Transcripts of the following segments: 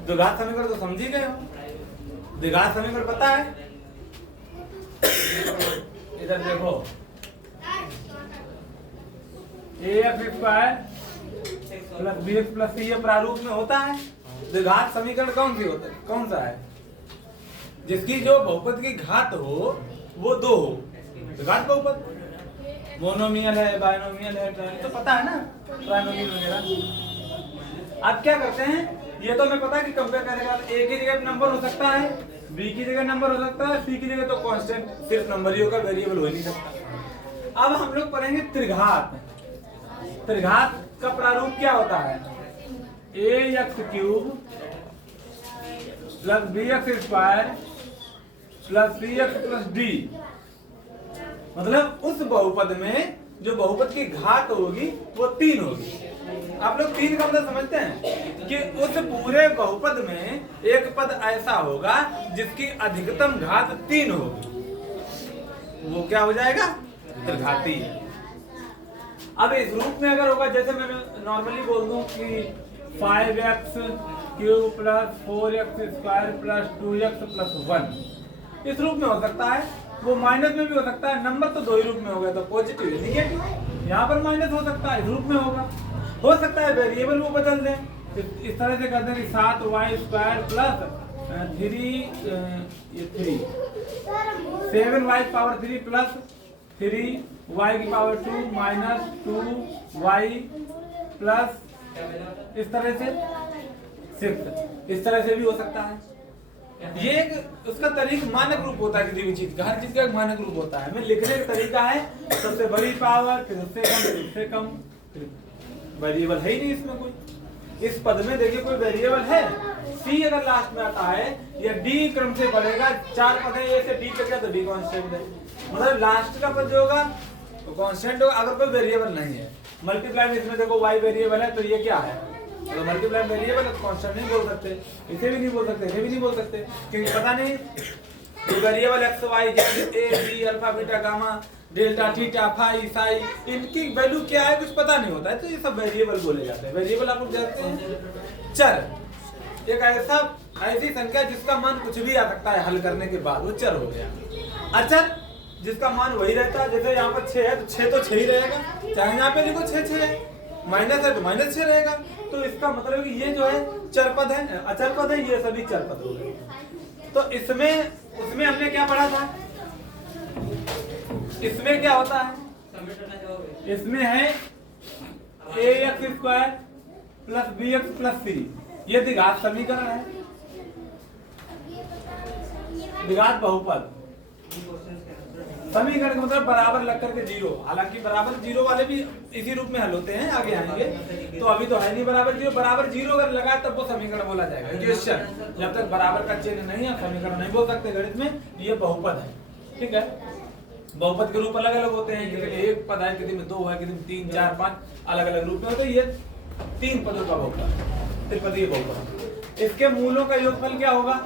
द्विघात समीकरण तो समझ ही गए हो। द्विघात समीकरण पता है, इधर देखो ax square plus bx plus c ये प्रारूप में होता है। द्विघात समीकरण कौन सा है? जिसकी जो बहुपद की घात हो वो 2 हो, द्विघात बहुपद। मोनोमियल है, बायनोमियल है, तो पता है ना, ट्राइनोमियल वगैरह। अब क्या करते हैं, ये तो हमें पता है कि कंपेयर करने के बाद a की जगह नंबर हो सकता है, b की जगह नंबर हो सकता है, c की जगह तो कांस्टेंट सिर्फ नंबर ही होगा, वेरिएबल हो ही नहीं सकता। अब हम लोग पढ़ेंगे त्रिघात। त्रिघात का प्रारूप क्या होता है? ax cube plus bx square plus cx plus d। मतलब उस बहुपद में जो बहुपद की घात होगी वो 3 होगी। आप लोग 3 का मतलब समझते हैं कि उस पूरे बहुपद में एक पद ऐसा होगा जिसकी अधिकतम घात 3 होगी, वो क्या हो जाएगा? त्रिघाती। अब इस रूप में अगर होगा, जैसे मैं नॉर्मली बोल दूं कि 5x cube plus 4x square plus 2x plus 1, इस रूप में हो सकता है। वो माइनस में भी हो सकता है, नंबर तो 2 ही रूप में हो गया, तो पॉजिटिव निगेटिव। यहाँ पर माइनस हो सकता है, इस रूप में होगा। हो सकता है वेरिएबल वो बदल दें, इस तरह से करते हैं कि 7y square plus 7y power 3 plus 3y की पावर 2 माइनस 2y प्लस इस तरह से 6, इस तरह से भी हो सकता है। ये एक उसका तरीका मानक रूप होता है, किसी भी चीज का, हर चीज का एक मानक रूप होता है। हमें लिखने का तरीका है सबसे बड़ी पावर, फिर उससे कम, फिर उससे कम, फिर वेरिएबल है ही नहीं इसमें कोई। इस पद में देखिए कोई वेरिएबल है, सी अगर लास्ट में आता है या डी क्रम से बढ़ेगा, 4 पद है, ए से डी तक गया तो डी कांस्टेंट है, मतलब लास्ट का पद जो होगा तो कांस्टेंट होगा अगर कोई वेरिएबल नहीं है। मल्टीप्लाई में इसमें देखो y वेरिएबल है तो ये क्या है, तो मल्टीप्लाई वेरिएबल है तो कांस्टेंट नहीं बोल सकते, इसे भी नहीं बोल सकते, इसे भी नहीं बोल सकते, क्योंकि पता नहीं ये variable x y z a b alpha beta gamma delta theta phi psi, इनकी वैल्यू क्या है कुछ पता नहीं होता है, तो ये सब वेरिएबल बोले जाते हैं। वेरिएबल आप लोग जानते हैं। चर एक ऐसी संख्या जिसका मान कुछ भी आ सकता है, हल करने के बाद वो चर हो गया। अचर जिसका मान वही रहता है, जैसे यहाँ पर 6 है तो 6 तो 6 ही रहेगा, चाहे यहाँ पे देखो 6 6 है, माइनस है तो माइनस 6 रहेगा। तो इसका मतलब कि ये जो है चर पद है, अचर पद है, ये सभी चर पद हो गए। तो उसमें हमने क्या पढ़ा था, इसमें क्या होता है, इसमें है ax square plus bx plus c, ये द्विघात समीकरण है, द्विघात बहुपद। समीकरण का मतलब बराबर लग करके 0, हालांकि बराबर 0 वाले भी इसी रूप में हल होते हैं, आगे आएंगे। तो अभी तो है नहीं बराबर 0 अगर लगाए तब वो समीकरण बोला जाएगा। इक्वेशन जब तक बराबर का चिन्ह नहीं है समीकरण नहीं बोल सकते गणित में, ये बहुपद है, ठीक है। बहुपद के रूप अलग अलग होते हैं, किसी में 1 पद है, किसी में 2 है, किसी में 3 4 5 अलग अलग रूप में होते हैं। ये 3 पदों का बहुपद, त्रिपदीय बहुपद। इसके मूलों का योगफल क्या होगा,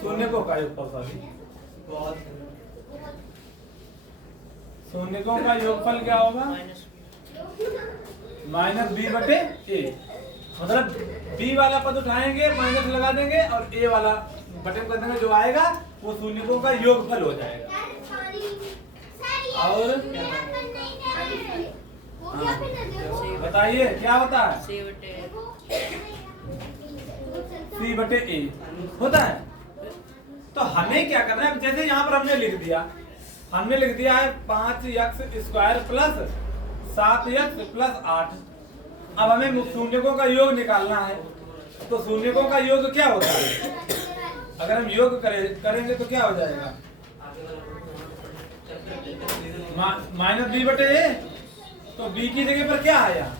शून्यकों का योगफल, शून्यकों का योगफल क्या होगा, माइनस b बटे a। मतलब b वाला पद उठाएंगे, माइनस लगा देंगे और a वाला बटे कर देंगे, जो आएगा वो शून्यकों का योगफल हो जाएगा। और बताइए क्या होता है, c बटे a होता है। तो हमें क्या करना है, जैसे यहाँ पर हमने लिख दिया है 5x square plus 7x plus 8। अब हमें शून्यकों का योग निकालना है, तो शून्यकों का योग क्या होता है, अगर हम योग करेंगे तो क्या हो जाएगा, माइनस b बटे a, तो b की जगह पर क्या है यहाँ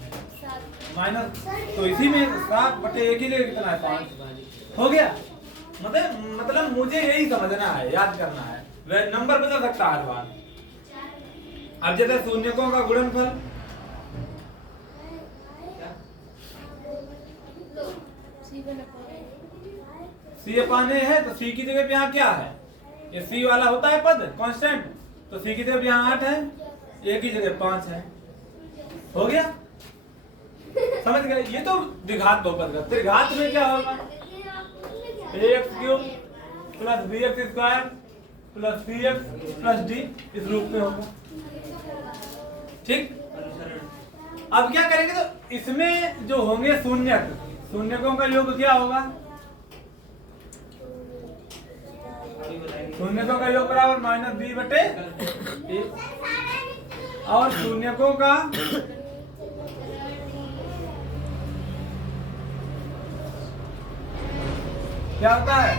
माइनस, तो इसी में 7 बटे a की जगह कितना है 5 हो गया। मतलब मुझे यही समझना है, याद करना है, वह नंबर बदल सकता है हर बार। अब जैसे शून्यकों का गुणनफल, c अपान a है, तो c की जगह पे यहाँ क्या है, ये c वाला होता है पद कांस्टेंट, तो c की जगह यहाँ 8 है, a की जगह 5 है, हो गया। समझ गए? ये तो द्विघात बहुपद का। त्रिघात में क्या होगा? ax cube plus bx square plus cx plus d इस रूप में होगा। ठीक, अब क्या करेंगे? तो इसमें जो होंगे शून्यकों का योग क्या होगा? शून्यकों का योग बराबर माइनस b बटे a, और शून्यकों का क्या होता है?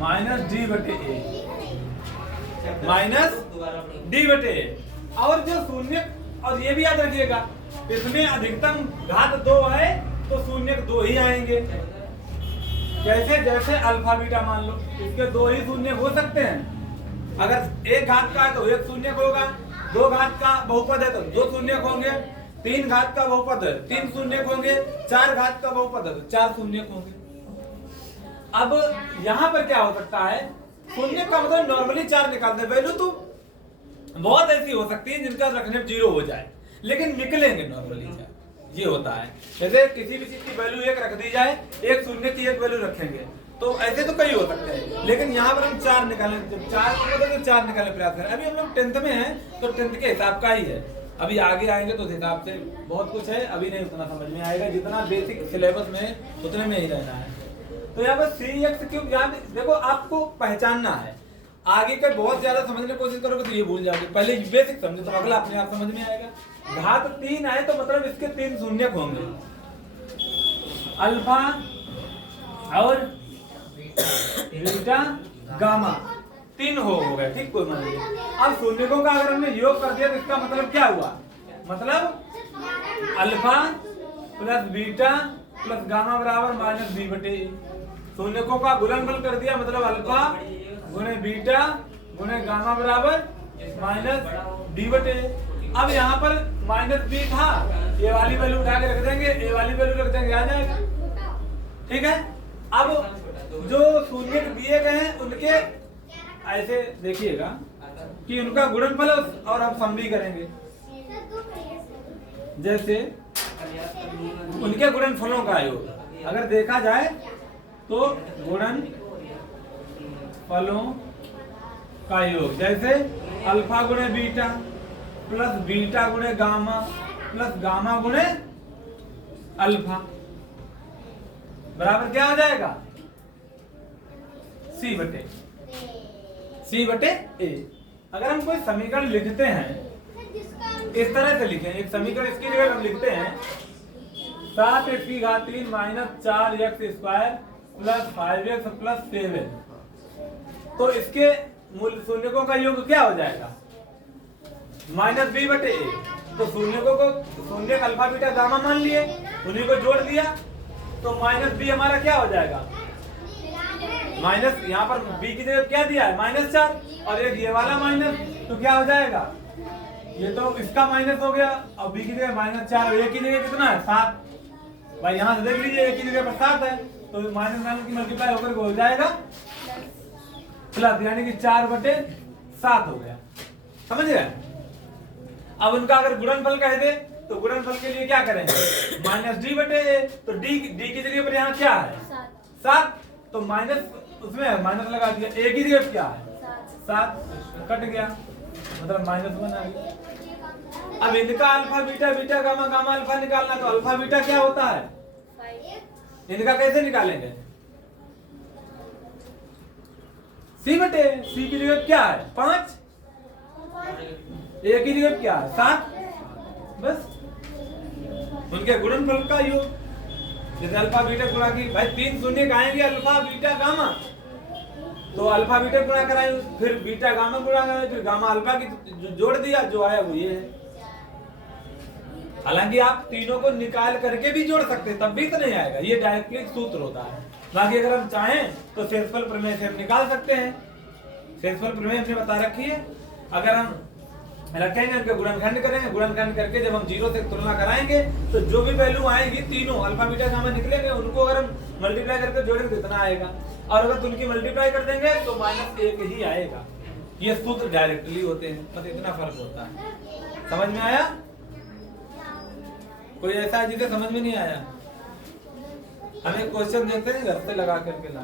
माइनस डी बटे ए, माइनस डी बटे ए। और जो शून्य, और ये भी याद रखिएगा, इसमें अधिकतम घात 2 है तो शून्य 2 ही आएंगे। कैसे? जैसे अल्फा बीटा मान लो, इसके 2 ही शून्य हो सकते हैं। अगर एक घात का है तो एक शून्य होगा, 2 घात का बहुपद है तो 2 शून्य होंगे, 3 घात का बहुपद है 3 शून्य होंगे, 4 घात का बहुपद है तो 4 शून्य होंगे। अब यहाँ पर क्या हो सकता है? शून्य का मतलब नॉर्मली 4 निकालते, वैल्यू तो बहुत ऐसी हो सकती है जिनका रखने 0 हो जाए, लेकिन निकलेंगे नॉर्मली 4। ये होता है, जैसे किसी भी चीज की वैल्यू 1 रख दी जाए, एक शून्य की 1 वैल्यू रखेंगे, तो ऐसे तो कई हो सकते हैं, लेकिन यहाँ पर हम 4 निकालें, जब 4 तो 4 निकालने प्रयास करें। अभी हम लोग 10th में हैं तो 10th के हिसाब का ही है, अभी आगे आएंगे तो उस हिसाब से बहुत कुछ है, अभी नहीं उतना समझ में आएगा, जितना बेसिक सिलेबस में उतने में ही रहना है। तो यहाँ पर cx क्यूब, यहाँ देखो आपको पहचानना है, आगे का बहुत ज्यादा समझने की कोशिश करोगे तो ये भूल जाओगे, पहले बेसिक समझो तो अगला अपने आप समझ में आएगा। घात 3 है तो मतलब इसके 3 शून्य होंगे, अल्फा और बीटा गामा 3 हो गए। ठीक, कोई मान लीजिए। अब शून्यकों का अगर हमने योग कर दिया तो इसका मतलब क्या हुआ? मतलब alpha plus beta plus gamma बराबर माइनस बी बटे ए। शून्यकों का गुणनफल कर दिया, मतलब अल्फा गुणे बीटा गुणे गामा बराबर माइनस डी बटे ए। अब यहाँ पर माइनस बी था, ये वाली वैल्यू उठा के रख देंगे, ये वाली वैल्यू रख देंगे, आ जाएगा। ठीक है, अब जो शून्य दिए गए हैं उनके ऐसे देखिएगा कि उनका गुणनफल और हम सम भी करेंगे। जैसे उनके गुणनफलों का योग अगर देखा जाए तो गुणनफलों का योग, जैसे अल्फा गुणे बीटा प्लस बीटा गुणे गामा प्लस गामा गुणे अल्फा बराबर क्या आ जाएगा? सी बटे ए। अगर हम कोई समीकरण लिखते हैं इस तरह से लिखें, एक समीकरण इसकी जगह हम लिखते हैं 7x की घात 3 minus 4x square plus 5x plus 7, तो इसके मूल शून्यकों का योग क्या हो जाएगा? माइनस बी बटे ए। तो शून्यकों को शून्य अल्फा बीटा गामा मान लिए, उन्हीं को जोड़ दिया तो माइनस बी हमारा क्या हो जाएगा? माइनस, यहाँ पर बी की जगह क्या दिया है? -4, और एक ये वाला माइनस, तो क्या हो जाएगा? ये तो इसका माइनस हो गया, और बी की जगह -4 और ए की जगह कितना है? 7। भाई यहाँ से देख लीजिए, ए की जगह पर 7 है तो माइनस माइनस की मल्टीप्लाई होकर हो जाएगा प्लस, यानी कि 4/7 हो गया। समझ गए? अब उनका अगर गुणनफल कह दे तो गुणनफल के लिए क्या करेंगे? माइनस डी बटे ए, तो डी की जगह पर यहाँ क्या है? 7, तो माइनस उसमें माइनस लगा दिया, ए की जगह क्या है? 7, कट गया, मतलब -1 आ गया। अब इनका alpha beta beta gamma gamma alpha निकालना, तो अल्फा बीटा क्या होता है? इनका कैसे निकालेंगे? सी बटे, सी की जगह क्या है? 5, ए की जगह क्या है? 7, बस उनके गुणनफल का योग। जैसे अल्फा बीटा गुणा की, भाई 3 शून्य आएंगे अल्फा बीटा गामा, तो अल्फा बीटा गुणा कराए, फिर बीटा गामा गुणा कराए, फिर गामा अल्फा की जोड़ दिया, जो आया वो ये है। हालांकि आप तीनों को निकाल करके भी जोड़ सकते, तब भी तो नहीं आएगा, ये डायरेक्टली सूत्र होता है। बाकी अगर हम चाहें तो शेषफल प्रमेय से हम निकाल सकते हैं। शेषफल प्रमेय हमने बता रखी है, अगर हम रखेंगे उनके गुणनखंड करेंगे, गुणनखंड करके जब हम 0 से तुलना कराएंगे तो जो भी वैल्यू आएगी तीनों अल्फा बीटा गामा निकलेंगे, उनको अगर हम मल्टीप्लाई करके जोड़ेंगे तो इतना आएगा, और अगर उनकी मल्टीप्लाई कर देंगे तो -1 ही आएगा। ये सूत्र डायरेक्टली होते हैं, बस इतना फर्क होता है। समझ में आया? कोई ऐसा है जिसे समझ में नहीं आया? हमें क्वेश्चन देते हैं घर पे लगा करके ला।